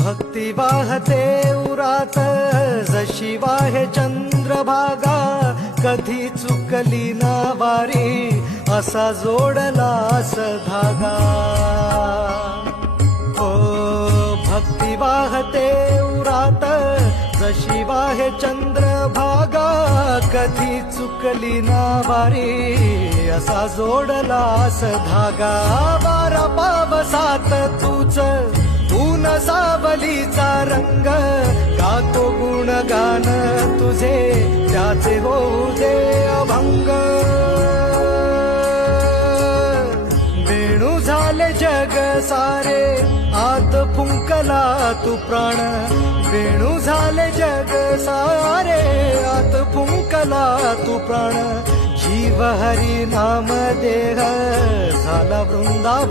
भक्ती वाहते उरात जशी वाहे चंद्रभागा, कधी चुकली ना वारी असा जोडलास धागा. हो भक्ती वाहते उरात जशी वाहे चंद्रभागा, कधी चुकली ना वारी असा जोडलास धागा. वारा पावसात तूच ऊन सावलीचा रंग, गातो गुणगान तुझे त्याचे होऊ दे अभंग. वेणू झाले जग सारे आत फुंकला तू प्राण, वेणू झाले जग सारे आत फुंकला तू प्राण. जीव हरी नाम देह झाला वृंदावन.